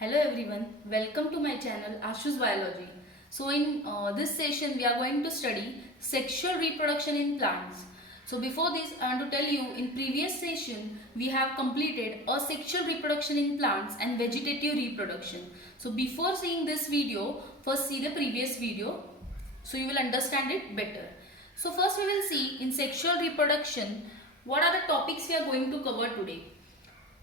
Hello everyone, welcome to my channel Ashu's Biology. So in this session we are going to study sexual reproduction in plants. So before this I want to tell you, in previous session we have completed asexual reproduction in plants and vegetative reproduction. So before seeing this video, first see the previous video so you will understand it better. So first we will see in sexual reproduction what are the topics we are going to cover today.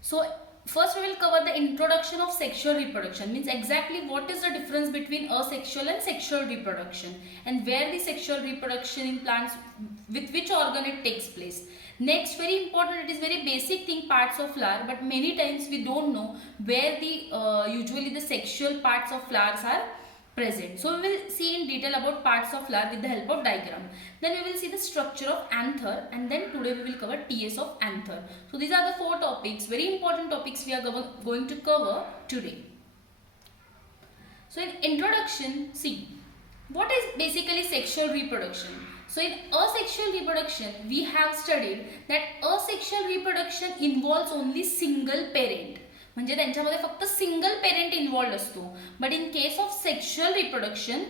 So first we will cover the introduction of sexual reproduction, means exactly what is the difference between asexual and sexual reproduction and where the sexual reproduction in plants, with which organ it takes place. Next, very important, it is very basic thing, parts of flower, but many times we don't know where the usually the sexual parts of flowers are present. So we will see in detail about parts of flower with the help of diagram. Then we will see the structure of anther, and then today we will cover TSS of anther. So these are the four topics, very important topics we are going to cover today. So in introduction, see what is basically sexual reproduction. So in asexual reproduction we have studied that asexual reproduction involves only single parent. म्हणजे त्यांच्यामध्ये फक्त single parent involved असतो. But in case of sexual reproduction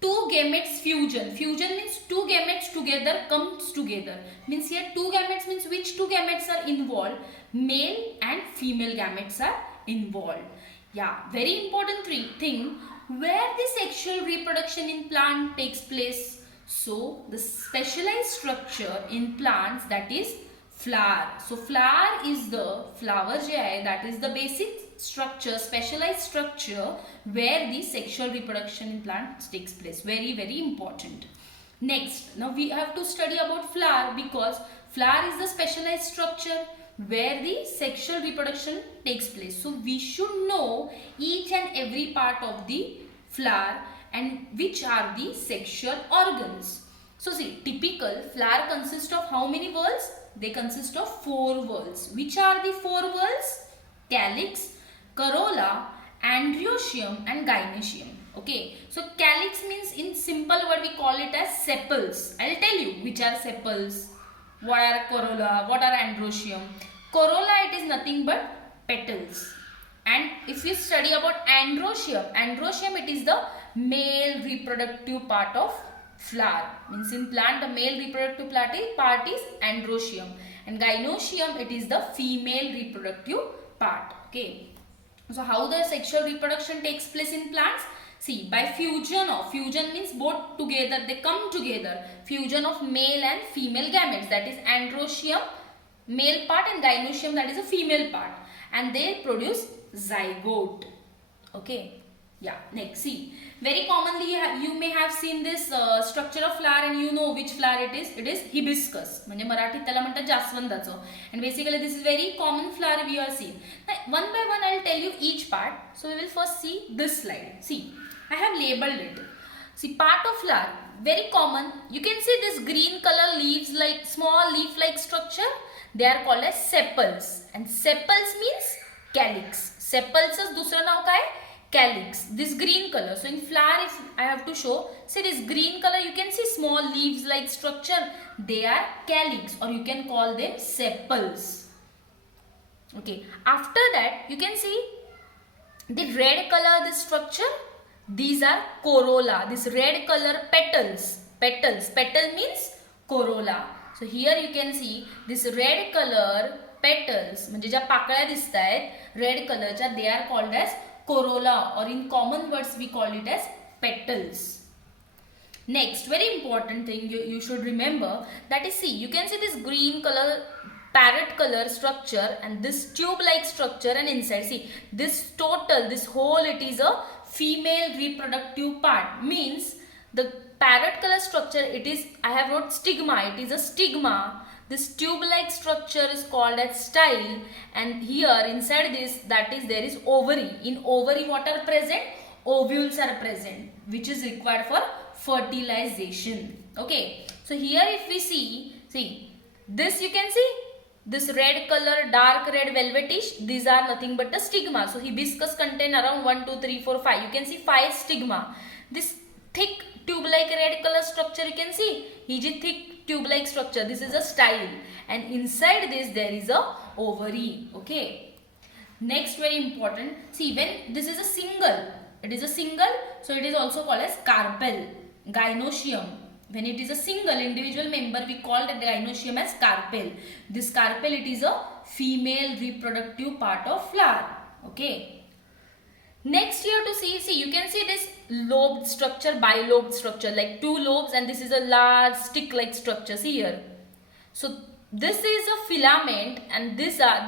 two gametes fusion means two gametes together comes together, means here two gametes means which two gametes are involved, male and female gametes are involved. Yeah, very important thing, where the sexual reproduction in plant takes place. So the specialized structure in plants, that is flower. So flower is the flower je hai, that is the basic structure, specialized structure where the sexual reproduction in plants takes place. Very important. Next, now we have to study about flower, because flower is the specialized structure where the sexual reproduction takes place. So we should know each and every part of the flower and which are the sexual organs. So see, typical flower consists of how many whorls? They consist of 4 whorls. Which are the 4 whorls? Calyx, corolla, androecium and gynoecium. Okay, so calyx means, in simple word we call it as sepals. I will tell you which are sepals, what are corolla, what are androecium. Corolla, it is nothing but petals. And if we study about androecium it is the male reproductive part of flower, means in plant the male reproductive part is androecium, and gynoecium it is the female reproductive part. Okay, so how the sexual reproduction takes place in plants? See, by fusion means both together, they come together, fusion of male and female gametes, that is androecium male part and gynoecium, that is a female part, and they produce zygote. Okay, yeah. Next, see, very commonly you may have seen this structure of flower, and you know which flower it is. It is hibiscus, म्हणजे मराठीत त्याला म्हणतात जास्वंदाचं. And basically this is very common flower we are seeing. Now one by one I will tell you each part. So we will first see this slide. See, I have labeled it. See, part of flower, very common. You can see this green color leaves, like small leaf like structure. They are called as sepals, and sepals means calyx. Sepals च दुसरं नाव काय? Calyx. This green color. So in flower, if I have to show, see this green color, you can see small leaves like structure. They are calyx, or you can call them sepals. Okay. After that, you can see the red color, this structure. These are corolla. This red color petals. Petal means corolla. So here you can see this red color petals, म्हणजे ज्या पाकळ्या दिसतायत red colorच्या, they are called as corolla, or in common words we call it as petals. Next, very important thing you should remember, that is, see, you can see this green color, parrot color structure, and this tube like structure, and inside, see, this whole, it is a female reproductive part, means the parrot color structure, it is, I have wrote stigma, it is a stigma. This tube like structure is called as style, and here inside this, that is, there is ovary. In ovary what are present? Ovules are present, which is required for fertilization. Okay, so here if we see this, you can see this red color, dark red velvetish, these are nothing but the stigma. So hibiscus contain around 1 2 3 4 5, you can see 5 stigma. This thick tube like red color structure, you can see he is thick tube like structure, this is a style, and inside this there is a ovary. Okay, Next, very important, see, when this is a single, it is a single, so it is also called as carpel, gynoecium. When it is a single individual member, we call the gynoecium as carpel. This carpel, it is a female reproductive part of flower. Okay. Next, here to see, you can see this lobed structure, bilobed structure, like two lobes, and this is a large stick-like structure. See here. So this is a filament, and these are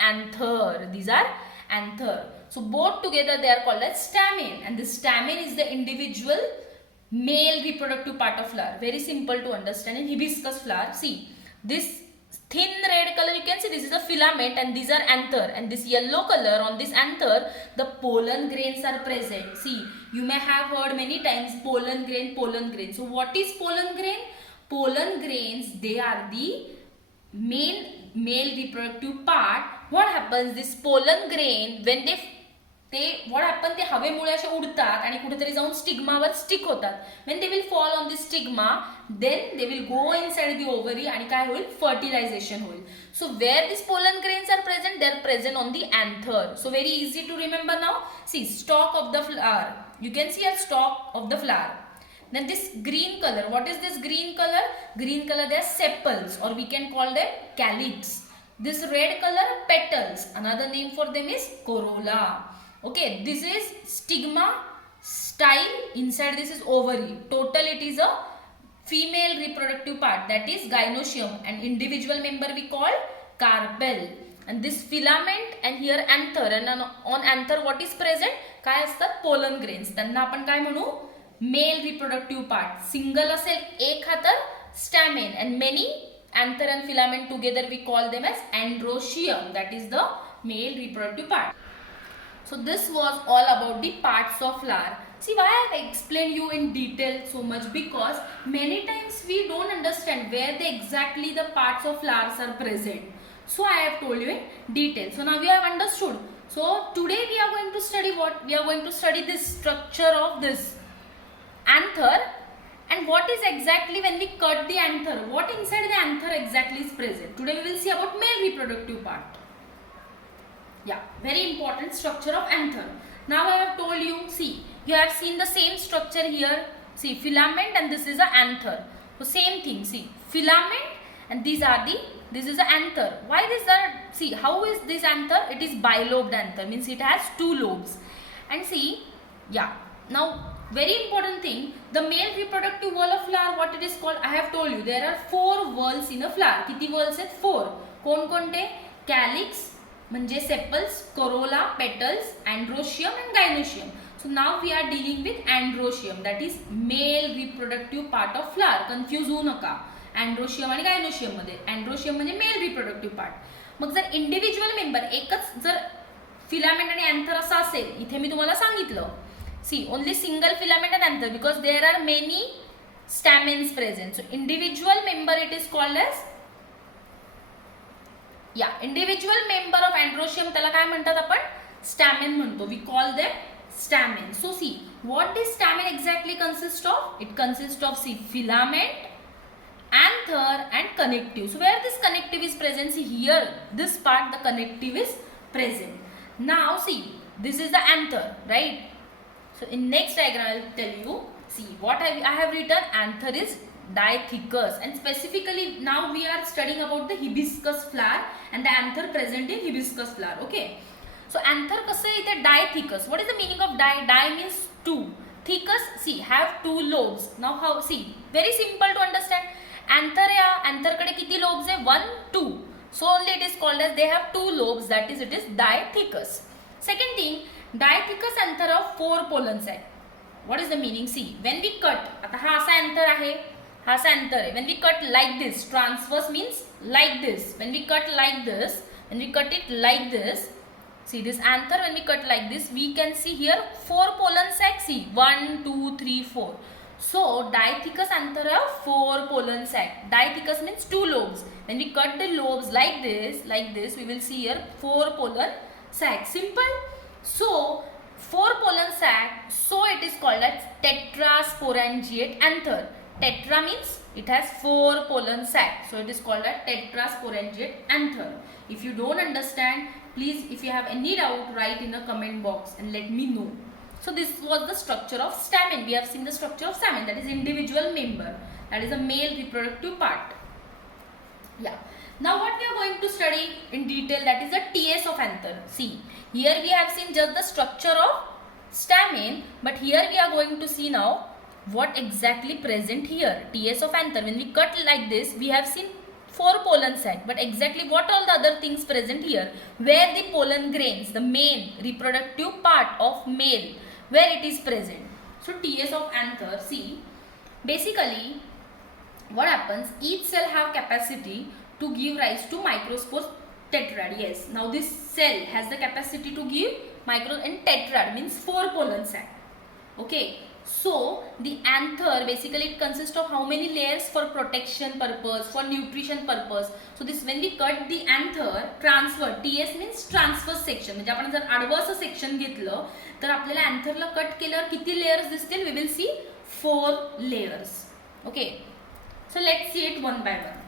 anther. These are anther. So both together they are called as stamen, and this stamen is the individual male reproductive part of flower. Very simple to understand. In hibiscus flower, see this thin red color, you can see this is a filament, and these are anther, and this yellow color, on this anther the pollen grains are present. See, you may have heard many times pollen grain, pollen grain. So what is pollen grain? Pollen grains, they are the main male reproductive part. What happens, this pollen grain, when what happens, ते हवेमुळे असे उडतात आणि कुठेतरी जाऊन स्टिग्मावर stick होतात. When they will fall on the stigma, then they will go inside the ovary आणि काय होईल, fertilization होईल. So where these pollen grains are present, they are present on the anther. So very easy to remember now. See, stalk of the flower, you can see a stalk of the flower. Then this green color, what is this green color? Green color, they are sepals, or we can call them calyx. This red color, petals. Another name for them is corolla. Okay, this is stigma, style, inside this is ovary. Total it is a female reproductive part, that is gynoecium, and individual member we call carpel. And this filament, and here anther, and on anther what is present? काय असतात? pollen grains. त्यांना आपण काय म्हणू? Male reproductive part. Single असेल एक हा तर stamen, and many anther and filament together we call them as androecium, that is the male reproductive part. So this was all about the parts of flower. See why I have explained you in detail so much, because many times we don't understand where exactly the parts of flowers are present. So I have told you in detail. So now we have understood. So today we are going to study what? We are going to study this structure of this anther, and what is exactly when we cut the anther, what inside the anther exactly is present. Today we will see about male reproductive part. Yeah, very important structure of anther. Now I have told you, see, you have seen the same structure here. See, filament, and this is a anther. So same thing, see, filament, and this is the anther. Why this are, see, how is this anther? It is bilobed anther, means it has two lobes. And see, yeah, now very important thing, the male reproductive whorl of flower, what it is called, I have told you, there are 4 whorls in a flower. किती whorls आहेत? 4. कोणकोणते? Calyx, म्हणजे sepals, corolla, petals, androecium and gynoecium. So now we are dealing with androecium, that is male reproductive part of flower. Confuse होऊ नका androecium आणि gynoecium मध्ये. Androecium म्हणजे male reproductive part. मग जर individual member एकच जर filament आणि anther असा असेल, इथे मी तुम्हाला सांगितलं, see, only single filament and anther, because there are many stamens present. So individual member it is called as, yeah, individual member of androecium त्याला काय म्हणतात आपण? Stamen म्हणतो. We call them stamen. So see, what this stamen exactly consists of? It consists of, see, filament, anther and connective. So where this connective is present? See here, this part, the connective is present. Now see, this is the anther, right? So in next diagram I will tell you, see what I have written, anther is dithecus, and specifically now we are studying about the hibiscus flower and the anther present in hibiscus flower. Okay, so anther कसे इथे dithecus. What is the meaning of di? Di means two. Thecus, see, have two lobes. Now how, see, very simple to understand. Anther anther कडे किती lobes आहे? 1, 2. So only it is called as they have two lobes, that is it is dithecus. Second thing, dithecus anther of 4 pollen sac. What is the meaning? See, when we cut, आता हा असा anther आहे, हा असा anther आहे. When we cut like this, transverse means like this. When we cut like this, when we cut it like this, see this anther, when we cut like this, we can see here 4 pollen sacs. See, 1, 2, 3, 4. So dithecus anther have 4 pollen sac. Dithecus means 2 lobes. When we cut the lobes like this, we will see here 4 pollen sac. Simple. So 4 pollen sac, so it is called as tetrasporangiate anther. Tetra means it has 4 pollen sac, so it is called as tetrasporangiate anther. If you don't understand, Please, if you have any doubt, write in the comment box and let me know. So this was the structure of stamen. We have seen the structure of stamen, that is individual member, that is a male reproductive part. Yeah. Now what we are going to study in detail, that is the TS of Anther. See, here we have seen just the structure of stamen, but here we are going to see now what exactly present here. TS of Anther, when we cut like this, we have seen 4 pollen sac, but exactly what all the other things present here, where the pollen grains, the main reproductive part of male, where it is present. So TS of Anther, see, basically what happens, each cell have capacity to give rise to microspore tetrad. Yes, now this cell has the capacity to give micro, and tetrad means 4 pollen sac. Okay, so the anther, basically it consists of how many layers for protection purpose, for nutrition purpose. So this, when we cut the anther, transfer, TS means transverse section, म्हणजे आपण जर आडवं section घेतलं तर आपल्याला अँथरला cut केल्यावर किती layers दिसतील, we will see 4 layers. Okay, so let's see it one by one.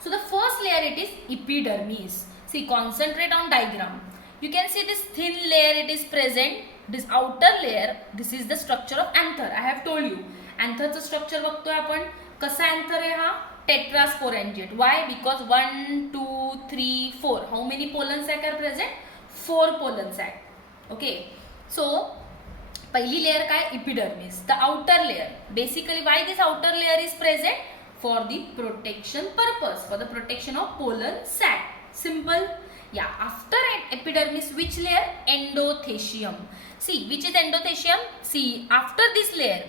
So the first layer, it is epidermis. See, concentrate on diagram. You can see this thin layer, it is present. This outer layer, this is the structure of anther. I have told you, antherचं structure बघतोय आपण. कसा anther आहे हा? Tetrasporangate. Why? Because 1, 2, 3, 4. How many pollen sac are present? 4 pollen sac. Okay. So पहिली layer काय? Epidermis. The outer layer. Basically, why this outer layer is present? For the protection purpose, for the protection of pollen sac. Simple. Yeah. After epidermis, which layer? Endothecium. See, which is endothecium? See, after this layer,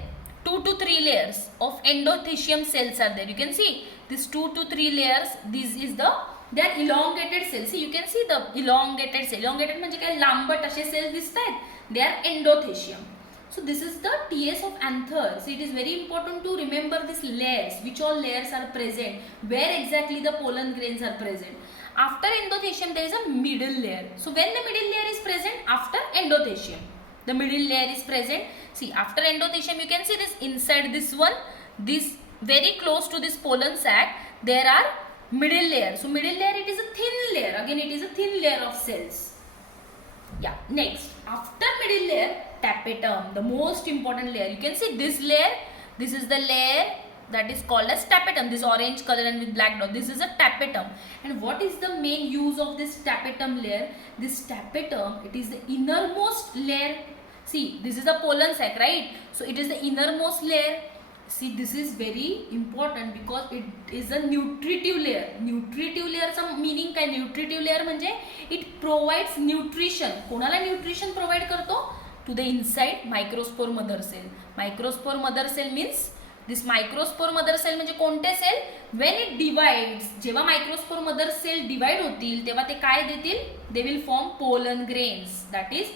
2 to 3 layers of endothecium cells are there. You can see this 2 to 3 layers. This is the, they are elongated cells. See, you can see the elongated cell. Elongated म्हणजे काय, लांबट असे cells दिसतात. They are endothecium. So this is the TS of Anther. So it is very important to remember these layers, which all layers are present, where exactly the pollen grains are present. After endothecium, there is a middle layer. So when the middle layer is present? After endothecium, the middle layer is present. See, after endothecium, you can see this inside this one, this very close to this pollen sac, there are middle layer. So middle layer, it is a thin layer. Again, it is a thin layer of cells. Yeah. Next, after middle layer, tapetum, the most important layer. You can see this layer. This is the layer that is called as tapetum. This orange color and with black dot. This is a tapetum. And what is the main use of this tapetum layer? This tapetum, it is the innermost layer. See, this is the pollen sac, right? So it is the innermost layer. See, this is very important because it is a nutritive layer. Nutritive layer चा meaning काय? Nutritive layer म्हणजे it provides nutrition. कोणाला nutrition provide करतो? To the inside microspore mother cell. Microspore mother cell means this microspore mother cell म्हणजे कोणते cell? When it divides, जेव्हा microspore mother cell divide होतील तेव्हा ते काय देतील? They will form pollen grains. That is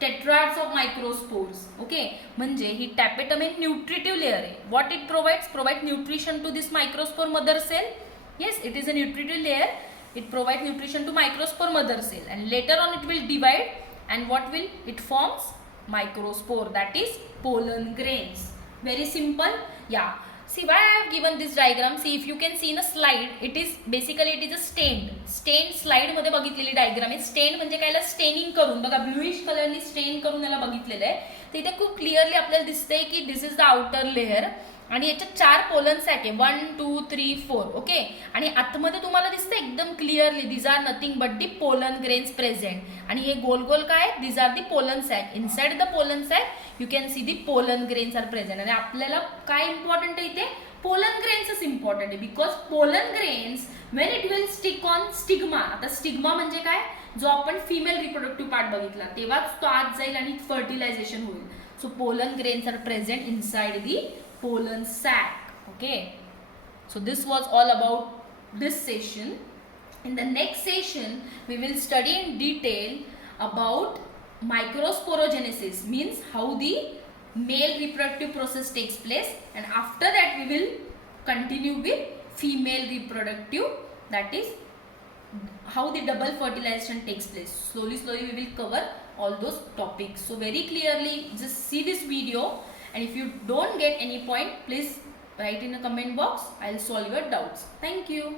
tetrads of microspores. Okay, म्हणजे ही tapetum एक nutritive layer आहे. What it provides? Provide nutrition to this microspore mother cell. Yes, it is a nutritive layer. It provides nutrition to microspore mother cell, and later on it will divide, and what will it forms? Microspore, that is pollen grains. Very simple. Yeah. See why I have given this diagram. See, if you can see in a slide, it is basically it is a stained slide मध्ये बघितलेली diagram आहे. Stained म्हणजे Kayla staining करून बघा, bluish कलरनी stand करून याला बघितलेलं आहे. तर इथे खूप क्लिअरली आपल्याला दिसतंय की this is the outer layer आणि याच्यात 4 पोलन सॅक आहे 1 2 3 4. ओके, आणि आतमध्ये तुम्हाला दिसतं एकदम clearly these are nothing but the pollen grains present. आणि हे गोल गोल काय, these are the pollen sac. Inside the pollen sac you can see the pollen grains are present. आणि आपल्याला काय इम्पॉर्टंट आहे इथे, पोलन ग्रेन्सच इम्पॉर्टंट आहे because pollen grains when it will stick on stigma. आता स्टिग्मा म्हणजे काय, जो आपण फिमेल रिप्रोडक्टिव्ह पार्ट बघितला तेव्हाच तो आत जाईल आणि फर्टिलायझेशन होईल. So pollen grains are present inside the pollen sac. Okay, so this was all about this session. In the next session we will study in detail about microsporogenesis, means how the male reproductive process takes place, and after that we will continue with female reproductive, that is how the double fertilization takes place. Slowly we will cover all those topics. So very clearly just see this video, and if you don't get any point, please write in the comment box. I'll solve your doubts. Thank you.